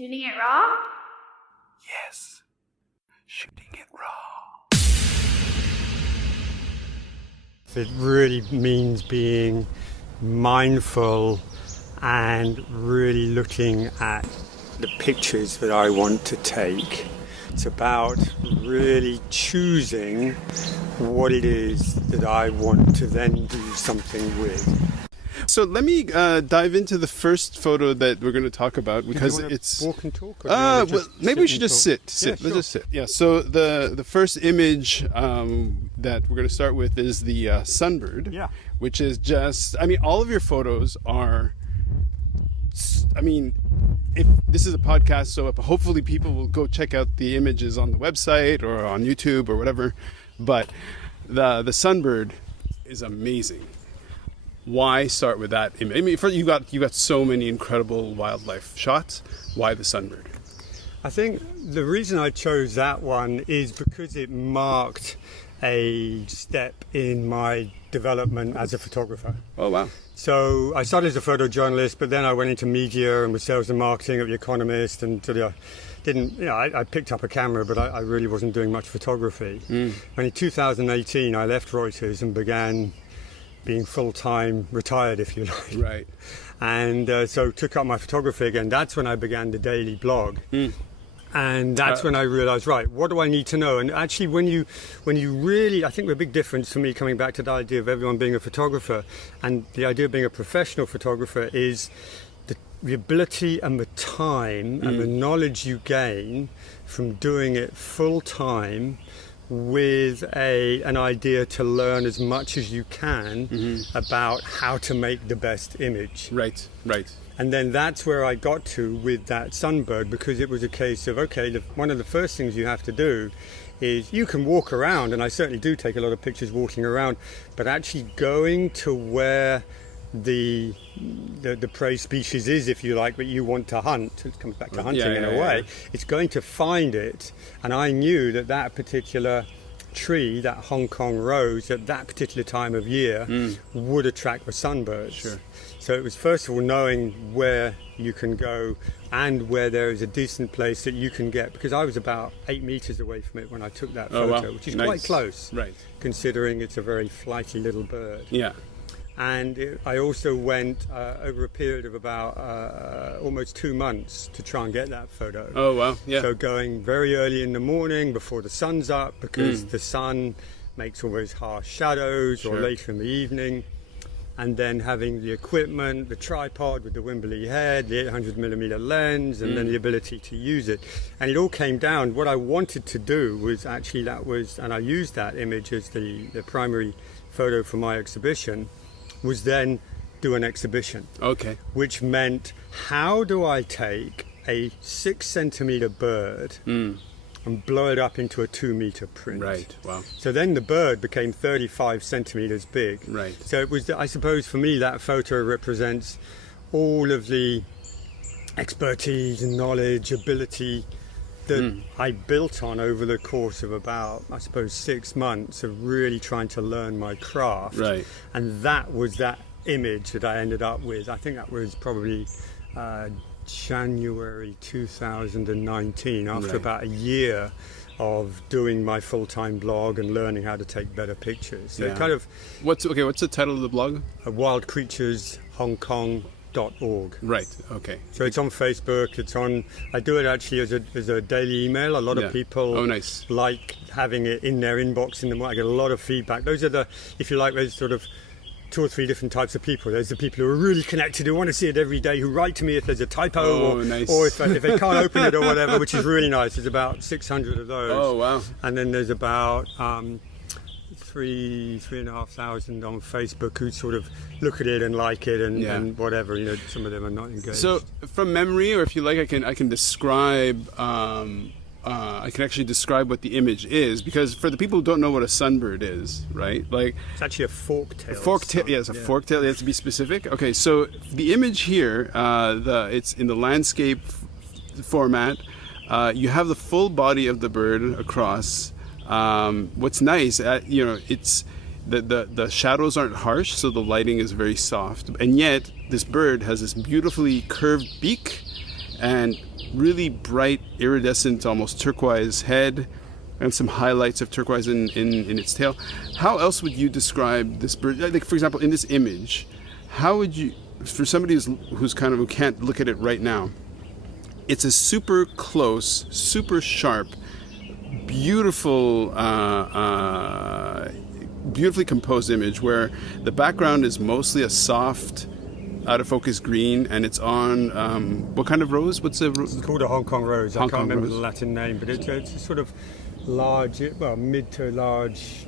Shooting it raw? Yes, shooting it raw. It really means being mindful and really looking at the pictures that I want to take. It's about really choosing what it is that I want to then do something with. So let me dive into the first photo that we're going to talk about because it's walk and talk. well, maybe we should just sit. Yeah, Let's sure. just sit. Yeah. So the first image that we're going to start with is the sunbird. Yeah. Which is just, I mean, all of your photos are. I mean, if this is a podcast, so hopefully people will go check out the images on the website or on YouTube or whatever. But the sunbird is amazing. Why start with that image? I mean, you got so many incredible wildlife shots. Why the sunbird? I think the reason I chose that one is because it marked a step in my development as a photographer. Oh, wow. So I started as a photojournalist, but then I went into media and was sales and marketing at The Economist, and sort of I picked up a camera, but I really wasn't doing much photography. And in 2018, I left Reuters and began being full-time retired, if you like. Right. And so took up my photography again. That's when I began the daily blog. And that's when I realized, right, what do I need to know? And actually, when you really, I think the big difference for me coming back to the idea of everyone being a photographer and the idea of being a professional photographer is the ability and the time and the knowledge you gain from doing it full time with an idea to learn as much as you can about how to make the best image. Right. And then that's where I got to with that sunbird, because it was a case of, okay, one of the first things you have to do is you can walk around, and I certainly do take a lot of pictures walking around, but actually going to where the prey species is, if you like, that you want to hunt. It comes back to hunting in a way. It's going to find it, and I knew that particular tree, that Hong Kong rose, at that particular time of year would attract the sunbirds. Sure. So it was first of all knowing where you can go and where there is a decent place that you can get, because I was about 8 meters away from it when I took that photo, which is quite close, right? Considering it's a very flighty little bird. Yeah. And I also went over a period of about almost 2 months to try and get that photo. Oh, wow. Yeah. So going very early in the morning before the sun's up, because the sun makes all those harsh shadows, or later in the evening. And then having the equipment, the tripod with the Wimberley head, the 800mm lens, and then the ability to use it. And it all came down. What I wanted to do was actually, and I used that image as the primary photo for my exhibition, was then do an exhibition. Okay. Which meant, how do I take a 6-centimeter bird and blow it up into a 2-meter print? Right. Wow. So then the bird became 35 centimeters big. Right. So it was, I suppose for me, that photo represents all of the expertise and knowledge, ability that I built on over the course of about, I suppose, 6 months of really trying to learn my craft. Right. And that was that image that I ended up with. I think that was probably January 2019, after about a year of doing my full-time blog and learning how to take better pictures. So kind of... What's the title of the blog? Wild Creatures Hong Kong .org. Right. Okay. So it's on Facebook. It's on. I do it actually as a daily email. A lot of people like having it in their inbox in the morning. I get a lot of feedback. Those are if you like, those sort of 2 or 3 different types of people. There's the people who are really connected, who want to see it every day, who write to me if the's a typo or if they can't open it or whatever, which is really nice. There's about 600 of those. Oh, wow. And then there's about 3,500 on Facebook who sort of look at it and like it and whatever. Some of them are not engaged. So from memory, or if you like, I can describe. I can actually describe what the image is, because for the people who don't know what a sunbird is, right? Like, it's actually a fork-tailed. It's a fork-tailed. It has to be specific. Okay, so the image here, it's in the landscape format. You have the full body of the bird across. What's nice, it's the shadows aren't harsh, so the lighting is very soft, and yet this bird has this beautifully curved beak and really bright, iridescent, almost turquoise head, and some highlights of turquoise in its tail. How else would you describe this bird? Like, for example, in this image, how would you, for somebody who can't look at it right now, it's a super close, super sharp, beautiful, beautifully composed image where the background is mostly a soft, out of focus green, and it's on what kind of rose? What's the rose? It's called a Hong Kong rose. I Hong can't Kong remember rose. the Latin name, but it's a sort of large, well, mid to large,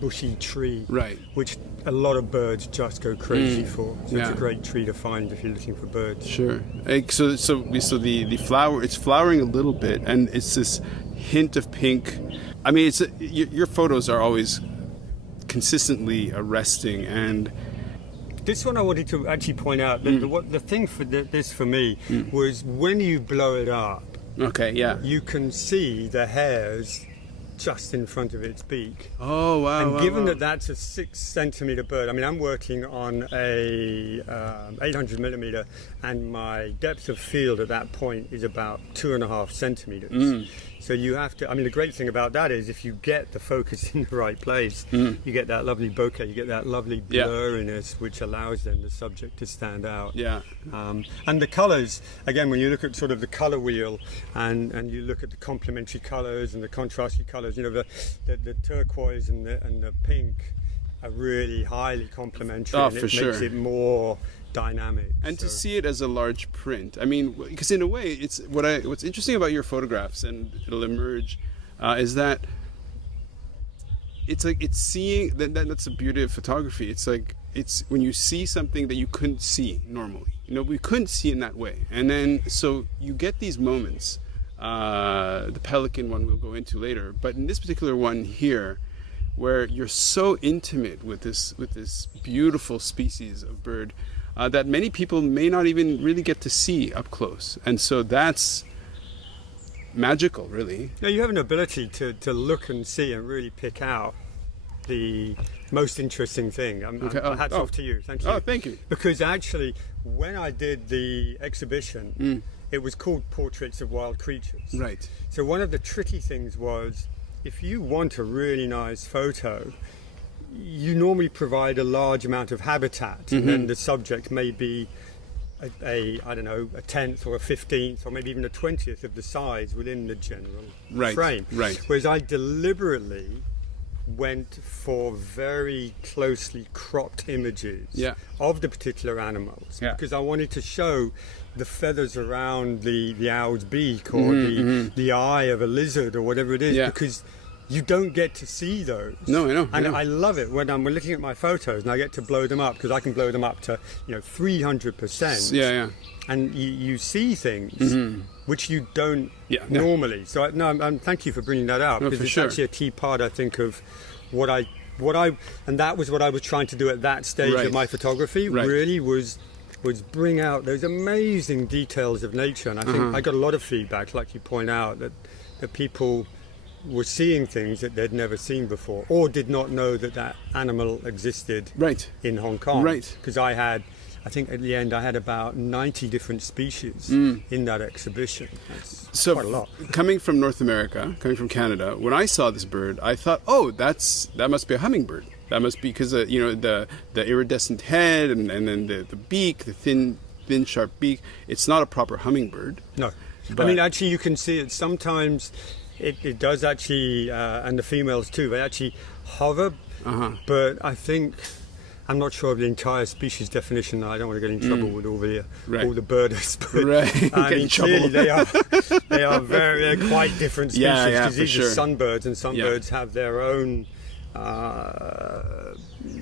bushy tree, Right. which a lot of birds just go crazy for. So it's yeah. a great tree to find if you're looking for birds. Sure. So the flower, it's flowering a little bit, and it's this hint of pink. I mean, your photos are always consistently arresting, and This one I wanted to actually point out that the thing for this for me was when you blow it up, okay, yeah. you can see the hairs just in front of its beak. Oh wow! And wow, given wow. that that's a 6 centimeter bird, I mean, I'm working on a 800 millimeter, and my depth of field at that point is about 2.5 centimeters. So you have to, I mean, the great thing about that is if you get the focus in the right place, you get that lovely bokeh, you get that lovely Yeah. blurriness, which allows then the subject to stand out. Yeah. And the colours, again, when you look at sort of the colour wheel and you look at the complementary colours and the contrasty colours, you know, the turquoise and the pink are really highly complementary, Oh, and for it sure. makes it more dynamic. And to So- see it as a large print, I mean, because in a way, it's what's interesting about your photographs, and it'll emerge, is that it's like it's seeing that's the beauty of photography. It's like it's when you see something that you couldn't see normally. You know, we couldn't see in that way, and then so you get these moments. The pelican one we'll go into later, but in this particular one here, where you're so intimate with this beautiful species of bird. That many people may not even really get to see up close. And so that's magical, really. Now you have an ability to look and see and really pick out the most interesting thing. Okay. Hats off to you. Thank you. Oh, thank you. Because actually, when I did the exhibition, it was called Portraits of Wild Creatures. Right. So one of the tricky things was, if you want a really nice photo, you normally provide a large amount of habitat, and then the subject may be a 10th or a 15th or maybe even a 20th of the size within the general frame. Right. Whereas I deliberately went for very closely cropped images Yeah. of the particular animals, Yeah. because I wanted to show the feathers around the owl's beak or the eye of a lizard or whatever it is, Yeah. because you don't get to see those. No, I know. And I love it when I'm looking at my photos and I get to blow them up, because I can blow them up to 300%. Yeah. And you see things which you don't Yeah. normally. So thank you for bringing that up, No, because for it's sure. actually a key part, I think, of what I and that was what I was trying to do at that stage Right. of my photography. Right. Really was bring out those amazing details of nature. And I think I got a lot of feedback, like you point out, that people were seeing things that they'd never seen before, or did not know that animal existed Right. in Hong Kong. Right. Because I think at the end I had about 90 different species in that exhibition. That's So quite a lot. coming from North America, coming from Canada, when I saw this bird, I thought, oh, that must be a hummingbird. That must be because the iridescent head and then the beak, the thin sharp beak. It's not a proper hummingbird. No. But- I mean, actually, you can see it sometimes. It does actually, and the females too, they actually hover. But I think, I'm not sure of the entire species definition. I don't want to get in trouble with all the birders. But Right. I Get in mean, trouble. clearly they're quite different species. Yeah, Because for these sure. are sunbirds, and Yeah. sunbirds have their own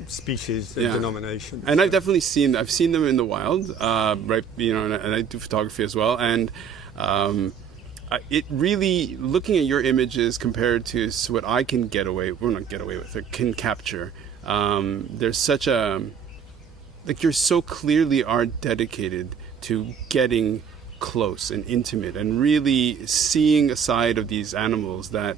species Yeah. denomination. And I've definitely seen them in the wild, right? And I do photography as well. And it really, looking at your images compared to what I can can capture. There's such you're so clearly are dedicated to getting close and intimate and really seeing a side of these animals that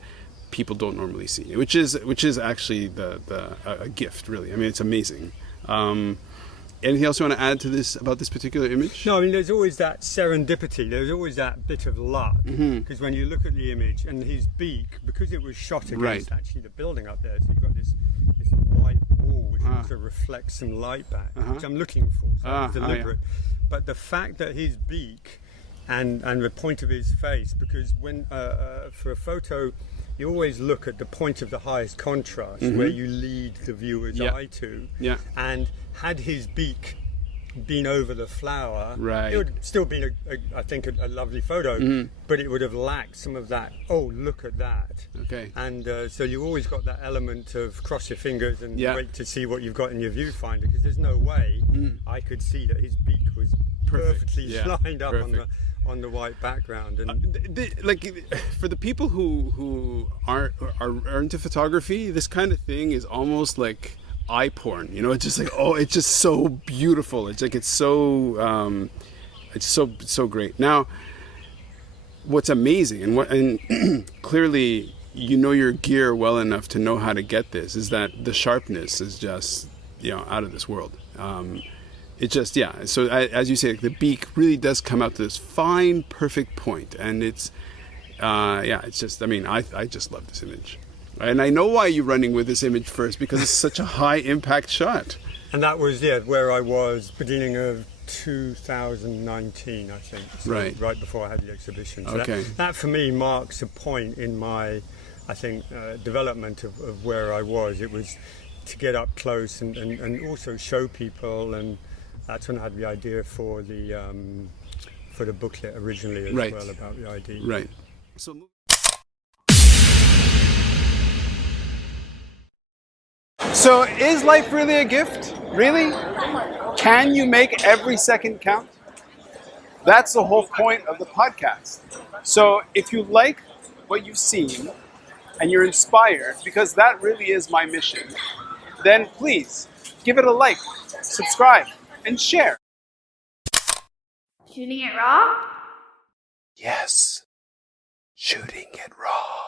people don't normally see, which is actually a gift, really. I mean, it's amazing. anything else you want to add to this about this particular image? No, I mean, there's always that serendipity. There's always that bit of luck. Because when you look at the image and his beak, because it was shot against actually the building up there, so you've got this white wall which also reflects some light back, which I'm looking for. So it's deliberate. But the fact that his beak and the point of his face, because when for a photo, you always look at the point of the highest contrast, where you lead the viewer's eye to. Yeah. And had his beak been over the flower, it would still been, I think, a lovely photo, but it would have lacked some of that, oh, look at that. Okay. And so you always got that element of cross your fingers and wait to see what you've got in your viewfinder, because there's no way I could see that his beak was perfectly lined up on the white background. And like, for the people who are into photography, this kind of thing is almost like eye porn. You know, it's just like, oh, it's just so beautiful. It's like, it's so great. Now, what's amazing and clearly you know your gear well enough to know how to get this, is that the sharpness is just, out of this world. It just, so as you say, the beak really does come out to this fine, perfect point. And it's, it's just, I mean, I just love this image. And I know why you're running with this image first, because it's such a high impact shot. And that was, where I was beginning of 2019, I think. So right before I had the exhibition. So that for me marks a point in my, I think, development of where I was. It was to get up close and also show people, and that's when I had the idea for the booklet originally as well, about the ID. Right. So is life really a gift? Really? Can you make every second count? That's the whole point of the podcast. So if you like what you've seen and you're inspired, because that really is my mission, then please give it a like, subscribe, and share. Shooting it raw? Yes. Shooting it raw.